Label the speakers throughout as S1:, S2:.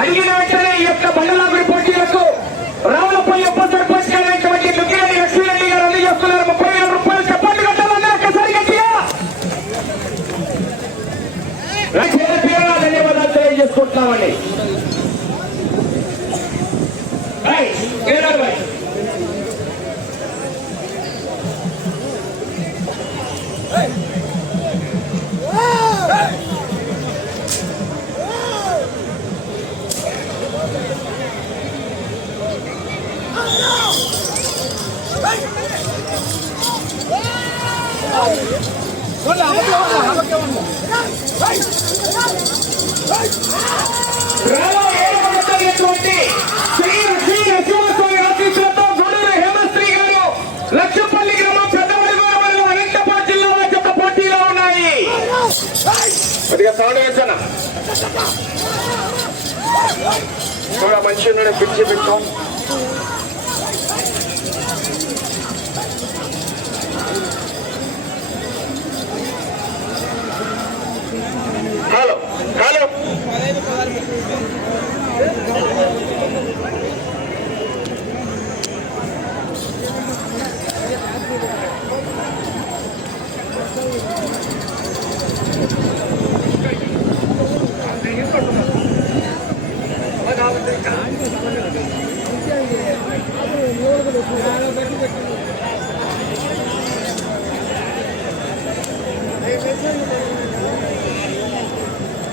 S1: అడిగిన వెంటనే ఈ యొక్క బండలాగుడి పోటీలకు రావులపల్లి ఉప సర్పంచ్ గారైనటువంటి దుగ్గిరెడ్డి లక్ష్మీరెడ్డి గారు అందజేస్తున్నారు. ముప్పై వేల రూపాయలు చెప్పండి కట్టాలన్నా ఒక్కసారి గట్టిగా. పేరున ధన్యవాదాలు తెలియజేసుకుంటున్నామండి. లక్షపల్లి గ్రామం పెద్దమడిగూడ మండలం అనంతపురం జిల్లాలో జత పోటీలో ఉన్నాయి కొద్దిగా సౌండ్ వేసాను కూడా మంచి ఉన్నాడు పిలిచి పెట్టాం హలో హలో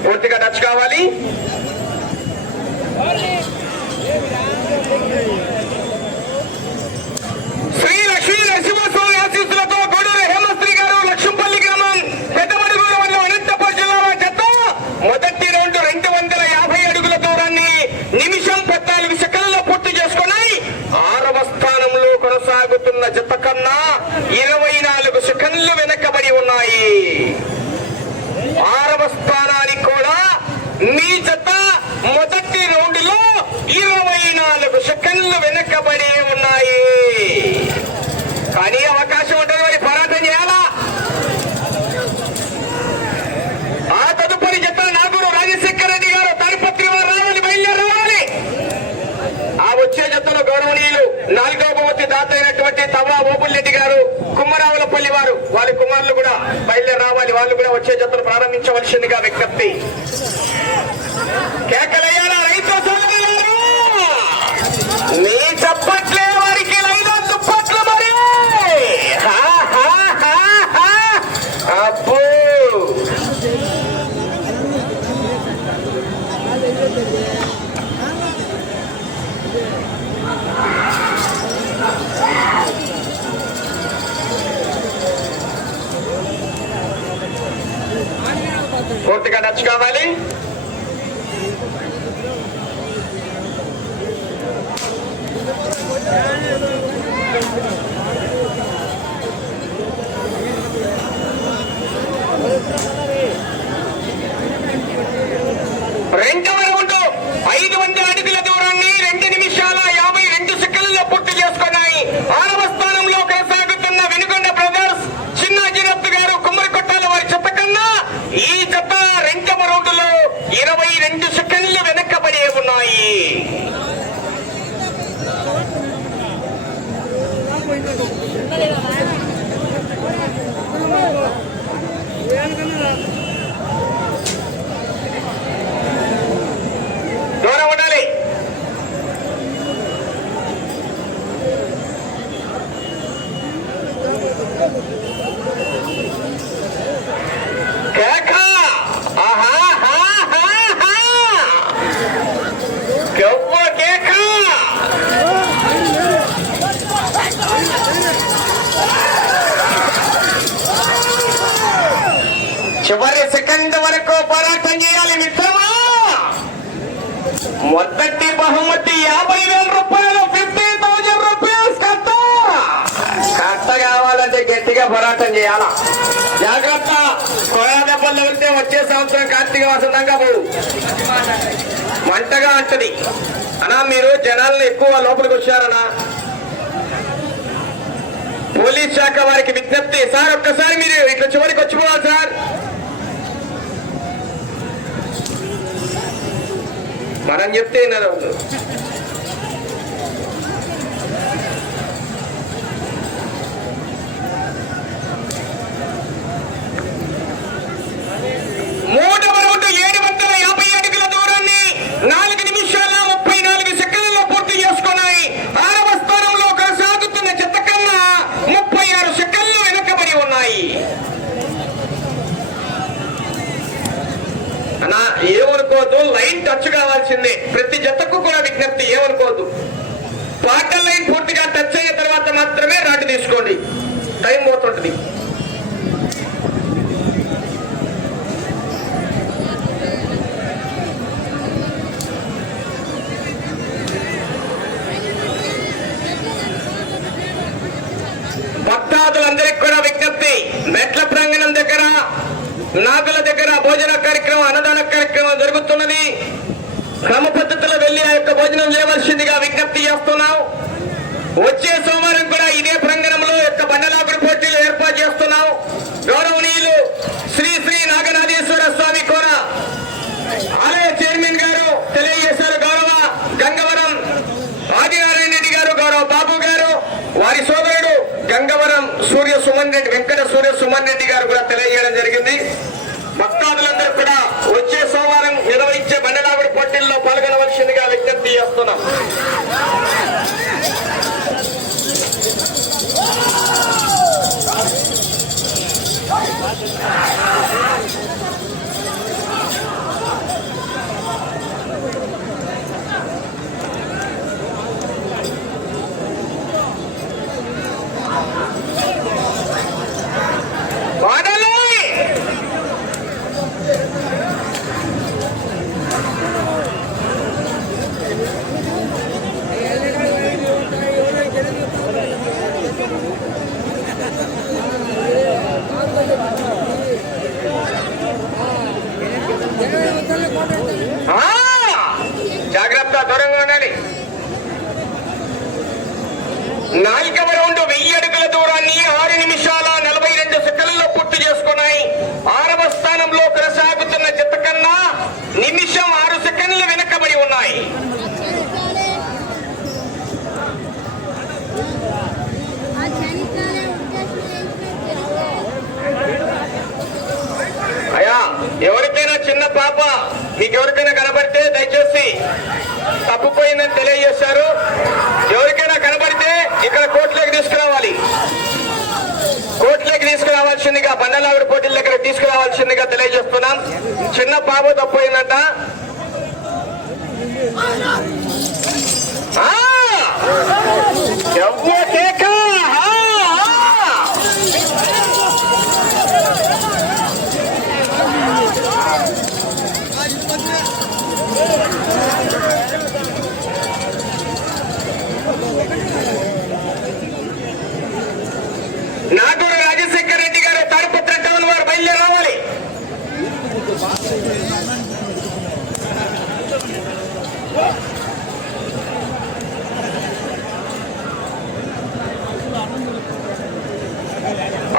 S1: పూర్తిగా టచ్ కావాలి శ్రీ లక్ష్మీ నరసింహస్వామి ఆశీస్సులతో గూడూరు హేమశ్రీ గారు లక్ష్మపల్లి గ్రామం పెద్దమడుగుల వల్ల అనంతపురం జిల్లాలో జత మొదటి రౌండ్ రెండు వందల యాభై అడుగుల దూరాన్ని నిమిషం పద్నాలుగు సెకండ్లలో పూర్తి చేసుకున్నాయి ఆరవ స్థానంలో కొనసాగుతున్న జత కన్నా ఇరవై నాలుగు సెకండ్లు వెనకబడి ఉన్నాయి ఆరవ స్థానానికి కూడా మీ జత మొదటి రౌండ్లో ఇరవై నాలుగు సెకండ్లు వెనకబడి ఉన్నాయి కానీ అవకాశం ఉంటుంది మరి పోరాటం చేయాలా ఆ తదుపరి జత నాగురు రాజశేఖర రెడ్డి గారు తాడిపత్రి వారు రావాలి బయలుదేరి రావాలి ఆ వచ్చే జతలో గౌరవనీయులు నాలుగవ భవతి దాత అయినటువంటి తవా ఓబుల్రెడ్డి గారు కుమ్మరావులపల్లి వారు వారి కుమారులు కూడా బయలుదేరి రావాలి. వాళ్ళు కూడా వచ్చే జతను ప్రారంభించవలసిందిగా విజ్ఞప్తి. కేకలయ్యారా రైతు నీ చప్పట్లే వారికి లైలా దుప్పట్లు మరి? హా, హా, హా, హా. అబ్బో! పూర్తిగా టచ్ కావాలి రెండవ రౌండ్ ఐదు వందల అడుగుల దూరాన్ని రెండు నిమిషాల యాభై రెండు సెకండ్లలో పూర్తి చేసుకున్నాయి ఆరవ స్థానంలో కొనసాగుతున్న వెనుకొండ బ్రదర్స్ చిన్నాజిరత్తు గారు కుమ్మరి కొట్టాల వారి చెత్త కన్నా ఈ జత రెండవ రౌండ్లో ఇరవై రెండు సెకండ్లు వెనకబడి ఉన్నాయి దూరం ఉండాలి కేక ఆహా హా హా హా గవ్వ కేక చివరి సెకండ్ వరకు పోరాటం చేయాలి మిత్రమా మొదటి బహుమతి యాభై వేల రూపాయలు ఫిఫ్టీ థౌజండ్ రూపీస్ కట్ట కట్ట కావాలంటే గట్టిగా పోరాటం చేయాల? జాగ్రత్త. కొడా దెబ్బలు వెళ్తే వచ్చే సంవత్సరం కార్తీక వసంతంగా పోవు మంటగా అంటది. అనా మీరు జనాలను ఎక్కువ లోపలికి వచ్చారనా పోలీస్ శాఖ వారికి విజ్ఞప్తి. సార్ ఒక్కసారి మీరు ఇట్లా చివరికి వచ్చిపోవాలి సార్. మనం చెప్తే వినరు వాళ్ళు. మూడవ రౌండ్ ఏడు వందల యాభై అడుగుల దూరాన్ని నాలుగు నిమిషాల ముప్పై నాలుగు సెకండ్లలో పూర్తి చేసుకున్నాయి ఆరవ స్థానంలో కొనసాగుతున్న చెత్త కన్నా ముప్పై ఆరు సెకండ్లు వెనుకబడి ఉన్నాయి అన్నా ఏమనుకోవద్దు లైన్ టచ్ కావాల్సిందే ప్రతి జతకు కూడా విజ్ఞప్తి ఏమనుకోవద్దు క్వార్టర్ లైన్ పూర్తిగా టచ్ అయిన తర్వాత మాత్రమే రాటు తీసుకోండి టైం పోతుంటది భక్తాదులందరికీ కూడా విజ్ఞప్తి మెట్ల ప్రాంగణం దగ్గర నాగుల దగ్గర భోజన కార్యక్రమం అన్నదాన కార్యక్రమం జరుగుతున్నది. క్రమ పద్ధతిలో వెళ్ళి ఆ యొక్క భోజనం చేయవలసిందిగా విజ్ఞప్తి చేస్తున్నాం. వచ్చే సోమవారం కూడా ఇదే ప్రాంగణంలో యొక్క బండలాగుడు పోటీలు ఏర్పాటు చేస్తున్నాం. గౌరవనీయులు శ్రీ శ్రీ నాగనాథేశ్వర స్వామి కూడా ఆలయ చైర్మన్ గారు తెలియజేశారు గౌరవ గంగవరం ఆదినారాయణ రెడ్డి గారు గౌరవ బాబు గారు వారి సోదరుడు గంగవరం సూర్య సుమన్ రెడ్డి వెంకట సూర్య సుమన్ రెడ్డి గారు కూడా తెలియజేయడం జరిగింది. భక్తాదులందరూ కూడా వచ్చే సోమవారం నిర్వహించే బండలాగుడు పోటీల్లో పాల్గొనవలసిందిగా విజ్ఞప్తి చేస్తున్నాం వాడాలి ఆ! జాగ్రత్త దూరంగా ఉండాలి నాలుగవ రౌండ్ వెయ్యి అడుగుల దూరాన్ని ఆరు నిమిషాల నలభై రెండు సెకండ్లలో పూర్తి చేసుకున్నాయి ఆరవ స్థానంలో కొనసాగుతున్న జత కన్నా నిమిషం ఆరు సెకండ్లు వెనకబడి ఉన్నాయి
S2: ఆ చరిత్రనే ఉద్దేశం
S1: అయ్యా ఎవరికైనా చిన్న పాప మీకు ఎవరికైనా కనబడితే దయచేసి తప్పిపోయిందని తెలియజేశారు. ఎవరికైనా కనబడితే ఇక్కడ కోర్టులోకి తీసుకురావాలి. కోర్టులోకి తీసుకురావాల్సిందిగా బండలావిడ పోటీల దగ్గర తీసుకురావాల్సిందిగా తెలియజేస్తున్నాం. చిన్న పాప తప్పిపోయిందంట ఆ! ఎవ్వ కేక! ఆ! ఆ! నాగూరు రాజశేఖర రెడ్డి గారు తాడిపత్ర టౌన్ వారు బయలుదేరి రావాలి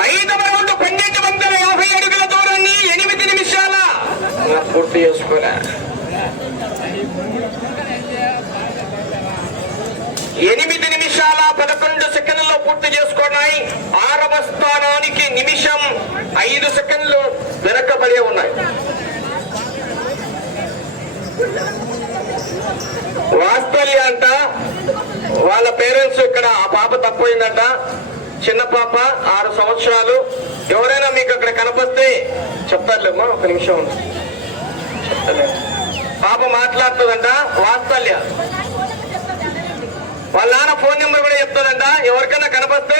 S1: ఐదవ రౌండ్ పన్నెండు వందల యాభై అడుగుల దూరాన్ని ఎనిమిది నిమిషాల. పూర్తి చేసుకోలే. ఎనిమిది నిమిషాల పదకొండు సెకండ్లో పూర్తి చేసుకున్నాయి. ఆరవ స్థానానికి నిమిషం ఐదు సెకండ్లు వెనకబడి ఉన్నాయి. వాస్తల్య అంట వాళ్ళ పేరెంట్స్ ఇక్కడ ఆ పాప తప్పోయిందంట. చిన్న పాప ఆరు సంవత్సరాలు. ఎవరైనా మీకు అక్కడ కనపస్తే చెప్తారులేమ్మా ఒక నిమిషం. చెప్తలే పాప మాట్లాడుతుందంట వాస్తల్య వాళ్ళ నాన్న ఫోన్ నెంబర్ కూడా చెప్తారంట ఎవరికైనా కనపస్తే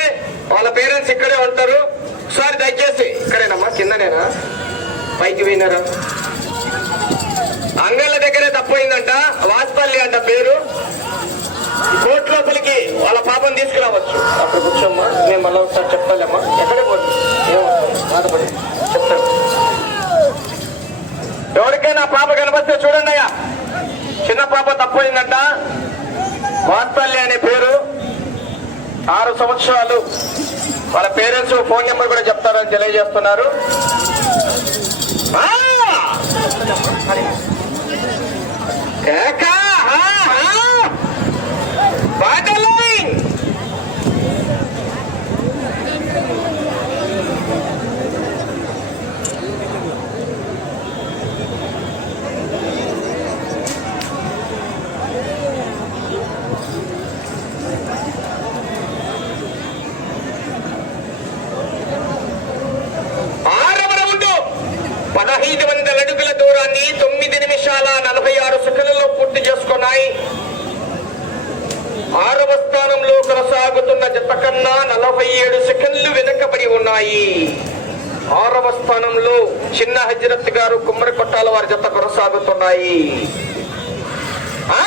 S1: వాళ్ళ పేరెంట్స్ ఇక్కడే ఉంటారు. ఒకసారి దయచేసి ఇక్కడేనమ్మా కిందనేనా? పైకి పోయినారా అంగళ్ళ దగ్గరే తప్పైందంట వాస్తల్లి అంట పేరు. కోర్టు లోపలికి వాళ్ళ పాపను తీసుకురావచ్చు. అక్కడ కూర్చోమ్మా నేను మళ్ళీ ఒకసారి చెప్తాలేమ్మా ఎక్కడే పోతుంది బాధపడి. చెప్తాను. ఎవరికైనా పాప కనిపిస్తే చూడండి అయ్యా. చిన్న పాప తప్పైందంట. వాత్సల్య అనే పేరు ఆరు సంవత్సరాలు వాళ్ళ పేరెంట్స్ ఫోన్ నెంబర్ కూడా చెప్తారని తెలియజేస్తున్నారు. కేక హా, హా. బాటలైన్ ఆరవ రౌండ్ పదహైదు వందల అడుగుల దూరాన్ని తొమ్మిది నిమిషాల నలభై ఆరు సెకండ్లలో పూర్తి చేసుకున్నాయి ఆరవ స్థానంలో కొనసాగుతున్న జత కన్నా నలభై ఏడు సెకండ్లు వెనుకబడి ఉన్నాయి. ఆరవ స్థానంలో చిన్న హజరత్ గారు కుమ్మరి కొట్టాల వారి జత కొనసాగుతున్నాయి. ఆ!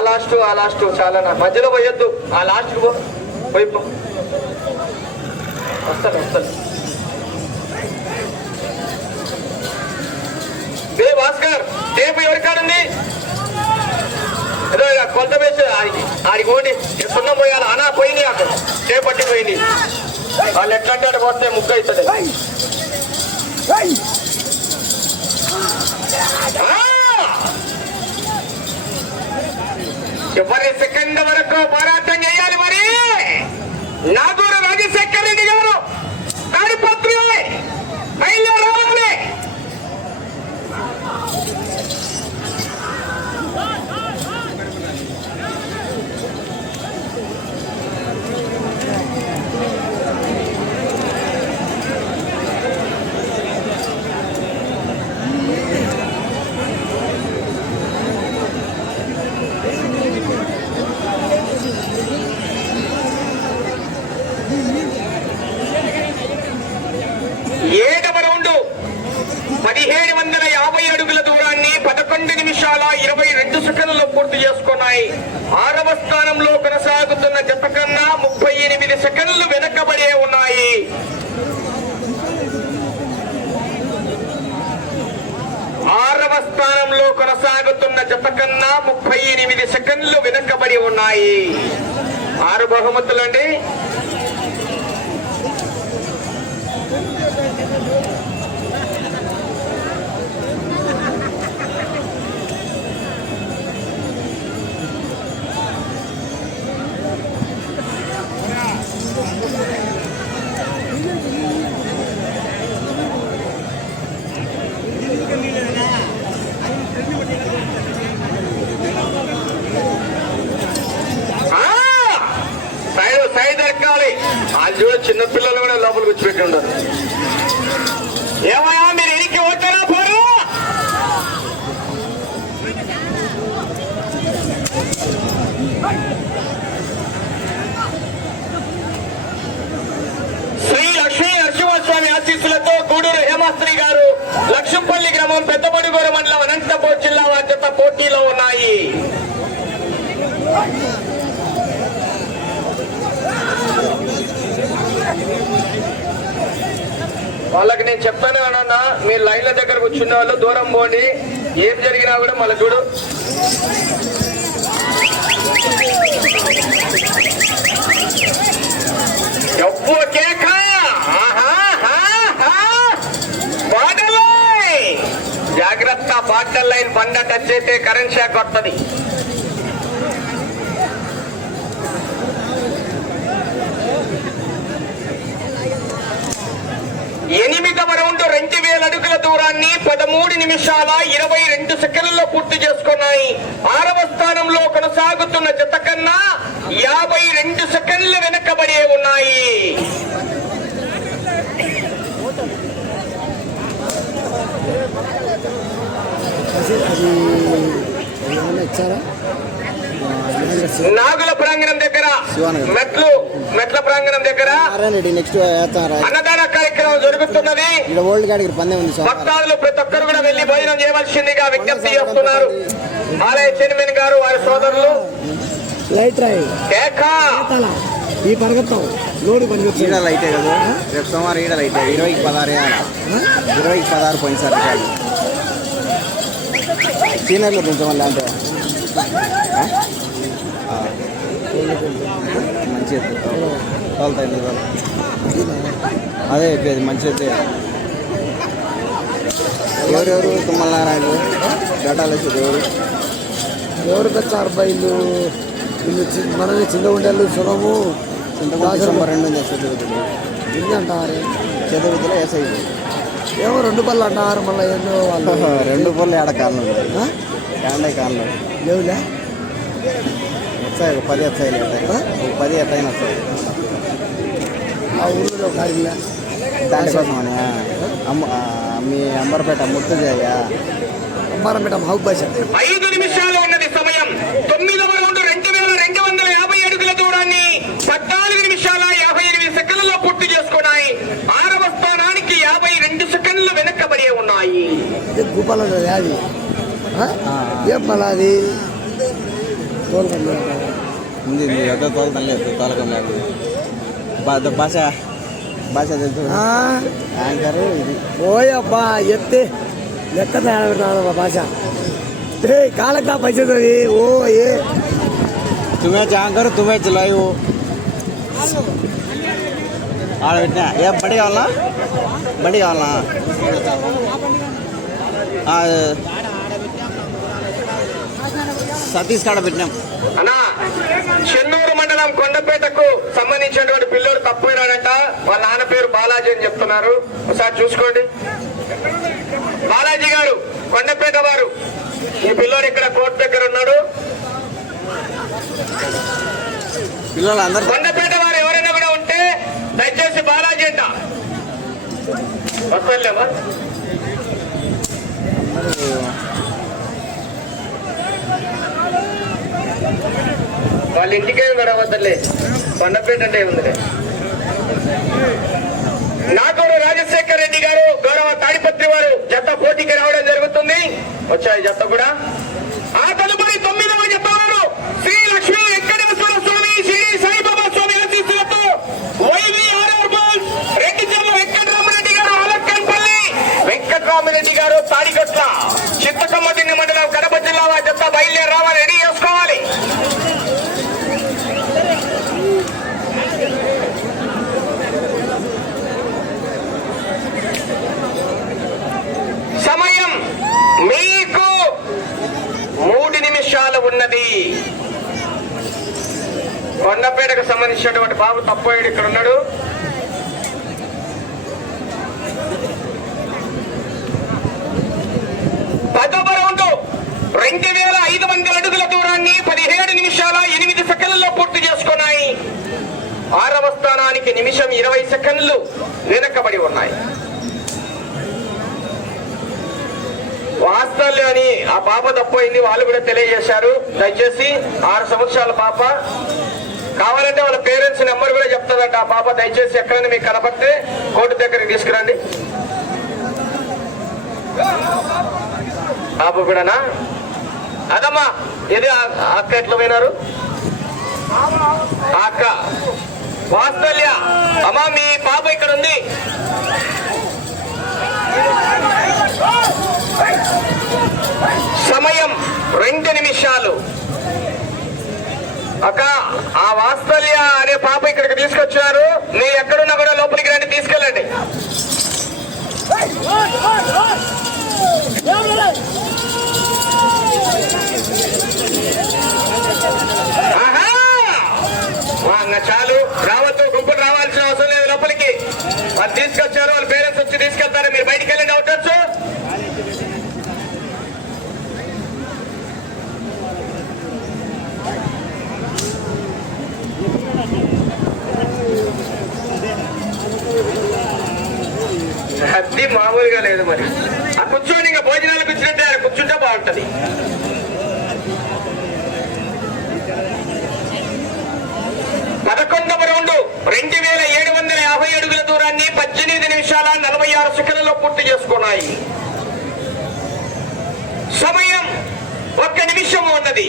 S1: లాస్ట్ ఆ లాస్ట్ చాలా మధ్యలో పోయొద్దు. ఆ లాస్ట్ పోయి వస్తాను వస్తాను. బే భాస్కర్ టేపు ఎవరికాడండి ఏదో కొలత వేసి ఆడికి ఆడికి పోండి. సున్నం పోయాలి? అనా పోయింది అక్కడ చేపట్టి పోయింది. వాళ్ళు ఎట్లంటే అంటే అటు పోతే ముక్క అవుతుంది. చివరి సెకండ్ వరకు పోరాటం చేయాలి మరి. నా రాజశేఖర్ రెడ్డి గారు తాడిపత్రి బయలుదేరాలి ఏడవ రౌండ్ పదిహేడు వందల యాభై అడుగుల దూరాన్ని పదకొండు నిమిషాల ఇరవై రెండు సెకండ్లలో పూర్తి చేసుకున్నాయి. ఆరవ స్థానంలో కొనసాగుతున్న జత కన్నా ముప్పై ఎనిమిది సెకండ్లు వెనకబడే ఉన్నాయి. ఆరవ స్థానంలో కొనసాగుతున్న జత కన్నా ముప్పై ఎనిమిది సెకండ్లు వెనకబడి ఉన్నాయి. ఆరు బహుమతులండి. పోటీలో ఉన్నాయి. వాళ్ళకి నేను చెప్తాను అన్నా మీరు లైన్ల దగ్గర కూర్చున్న వాళ్ళు దూరం పోండి. ఏం జరిగినా కూడా మళ్ళీ చూడు. ఎవ్వు కేక జాగ్రత్త బాటల్ లైన్ బండ టచ్ అయితే కరెంట్ షాక్ వస్తుంది. ఎనిమిదవ రౌండ్ రెండు వేల అడుగుల దూరాన్ని పదమూడు నిమిషాల ఇరవై రెండు సెకండ్లలో పూర్తి చేసుకున్నాయి. ఆరవ స్థానంలో కొనసాగుతున్న జత కన్నా యాభై రెండు సెకండ్లు వెనకబడే ఉన్నాయి.
S3: అది అది ఏమైనా ఇచ్చారా
S1: నాగుల ప్రాంగణం దగ్గర. మెట్లు మెట్ల ప్రాంగణం దగ్గర
S3: నెక్స్ట్
S1: అన్నదాన కార్యక్రమం జరుగుతున్నది.
S3: ఇక్కడ ఓల్డ్ గాడికి పందెం ఉంది
S1: భక్తాదులు ప్రతి ఒక్కరు కూడా వెళ్ళి భోజనం చేయవలసిందిగా విజ్ఞప్తి చేస్తున్నారు. ఆలయ చైర్మన్ గారు వారి సోదరులు.
S3: లైట్ ఈ పరగత్తాం లోడు పని
S4: ఈడ లైటే కదా. రేపు సోమవారం ఈడ లైటే. ఇరవైకి పదహారు. ఇరవైకి పదహారు పోయింది సార్ సీనియర్లో కొంచెం మళ్ళీ అంటే. మంచి తోలుతాయి అదే చెప్పేది మంచి ఎవరెవరు? తుమ్మలనారాయణలు డేటాలు వచ్చేది ఎవరు
S3: ఎవరు తెచ్చారు బయలు వీళ్ళు చి- మనది చిన్న ఉండేళ్ళు సులభము
S4: చింతకుంట డిసెంబర్ రెండు ఉంది చతుర్థులు.
S3: ఇన్ని అంటారు
S4: చతుర్థులు ఎస్ఐ
S3: ఏమో రెండు పళ్ళు అంటారు మళ్ళీ ఎన్నో వాళ్ళు.
S4: రెండు పళ్ళు ఏడ
S3: ఆ?
S4: ఏడే కాలంలో
S3: లేవులే.
S4: వచ్చాయి ఒక పది వచ్చాయి ఒక పది ఎట్టయిన వచ్చాయి.
S3: ఆ ఊళ్ళో కాడిలే
S4: దానికోసం అని అమ్మ మీ అంబర్పేట ముర్తుజయ్య
S3: అమ్మారం పెట్టాం హౌ భాష
S1: ఐదు నిమిషాలు ఉన్నది సమయం తొమ్మిదవ రౌండ్ రెండు వేల రెండు వందల యాభై అడుగుల దూరాన్ని పద్నాలుగు నిమిషాల యాభై ఎనిమిది సెకండ్లలో పూర్తి చేసుకున్నాయి ఆరవ స్థానానికి యాభై రెండు సెకండ్లు వెనక్కబడి ఉన్నాయి
S3: ఇది భూపాల అది ఆ? ఏం మళ్ళా అది
S4: ఉంది లేదు. తోలకం లేదు. బా- భాష. భాష తెలుసు. యాంకర్ ఇది.
S3: ఓయబ్బా ఎత్తే. లెక్క తయారు పెడతాను భాష. ఏ కాలకా పైసది ఓ ఏ.
S4: తుమ్మే యాంకర్ తుమ్మే లైవ్. ఆడ పెట్టినా. ఏ బండి కావాలా? బండి కావాలా. సతీష్ కాడ పెట్టినాం.
S1: అన్నా చెన్నూరు మండలం కొండపేటకు సంబంధించినటువంటి పిల్లలు తప్పినాడంట వాళ్ళ నాన్న పేరు బాలాజీ అని చెప్తున్నారు. ఒకసారి చూసుకోండి. బాలాజీ గారు కొండపేట వారు. ఈ పిల్లోడు ఇక్కడ కోర్టు దగ్గర ఉన్నాడు.
S4: పిల్లలు అందరు
S1: కొండపేట వారు ఎవరైనా కూడా ఉంటే దయచేసి బాలాజీ అంట. వస్తలేమా వాళ్ళ ఇంటికే గడవద్దలే కొండపేట అంటే ఉందిలే నాగూరు రాజశేఖర్ రెడ్డి గారు గౌరవ తాడిపత్రి వారు జత పోటీకి రావడం జరుగుతుంది. వచ్చాయి జత కూడా. ఆ తదుపరి తొమ్మిదవ జత వారు. శ్రీ లక్ష్మీ వెంకటేశ్వర స్వామి శ్రీ సాయిబాబా స్వామి ఆశీస్సులతో వైవీఆర్ఆర్ బాల్స్ రెడ్డి చెల్ల వెంకటరామరెడ్డి గారు అలక్కన్పల్లి వెంకటరామరెడ్డి గారు తాడిగట్ల చిత్తకమ్మదిన్న మండలం కడప జిల్లా జత బయలుదేరి రావాలి. రెడీ చేసుకో సమయం మీకు మూడు నిమిషాలు ఉన్నది కొండపేటకు సంబంధించినటువంటి బాబు తప్పోయాడు ఇక్కడ ఉన్నాడు. పదవ రౌండ్ రెండు వేల ఐదు వందల అడుగుల దూరాన్ని పదిహేడు నిమిషాల ఎనిమిది సెకండ్లలో పూర్తి చేసుకున్నాయి. ఆరవ స్థానానికి నిమిషం ఇరవై సెకండ్లు వెనకబడి ఉన్నాయి. వాస్తవాలు అని ఆ పాప తప్పైంది వాళ్ళు కూడా తెలియజేశారు. దయచేసి ఆరు సంవత్సరాల పాప కావాలంటే వాళ్ళ పేరెంట్స్ నెంబర్ కూడా చెప్తాదంట ఆ పాప దయచేసి ఎక్కడైనా మీకు కనపడితే కోర్టు దగ్గరికి తీసుకురండి. పాప కూడానా? అదమ్మా ఇది అక్క ఎట్లా పోయినారు? అక్క. వాస్తల్య అమ్మా మీ పాప ఇక్కడ ఉంది సమయం రెండు నిమిషాలు. అక్క ఆ వాత్సల్య అనే పాప ఇక్కడికి తీసుకొచ్చారు. మీరు ఎక్కడున్నా కూడా లోపలికి రండి తీసుకెళ్ళండి. చాలు. రావద్దు గుంపులు రావాల్సిన అవసరం లేదు లోపలికి. వాళ్ళు తీసుకొచ్చారు వాళ్ళ పేరెంట్స్ వచ్చి తీసుకెళ్తారు. మీరు బయటికి వెళ్ళండి అవుతారు అది మామూలుగా లేదు మరి. ఆ కూర్చొని ఇంకా భోజనాలకు వచ్చినట్టే ఆయన కూర్చుంటే బాగుంటది. పదకొండవ రౌండ్ రెండు వేల ఏడు వందల యాభై అడుగుల దూరాన్ని పద్దెనిమిది నిమిషాల నలభై ఆరు సెకండ్లలో పూర్తి చేసుకున్నాయి. సమయం ఒక్క నిమిషం ఉన్నది.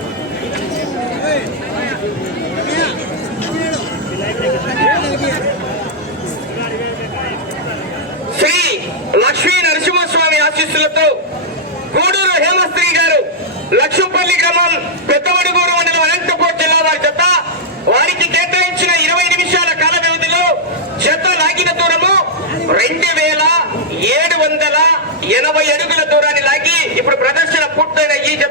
S1: ఏడు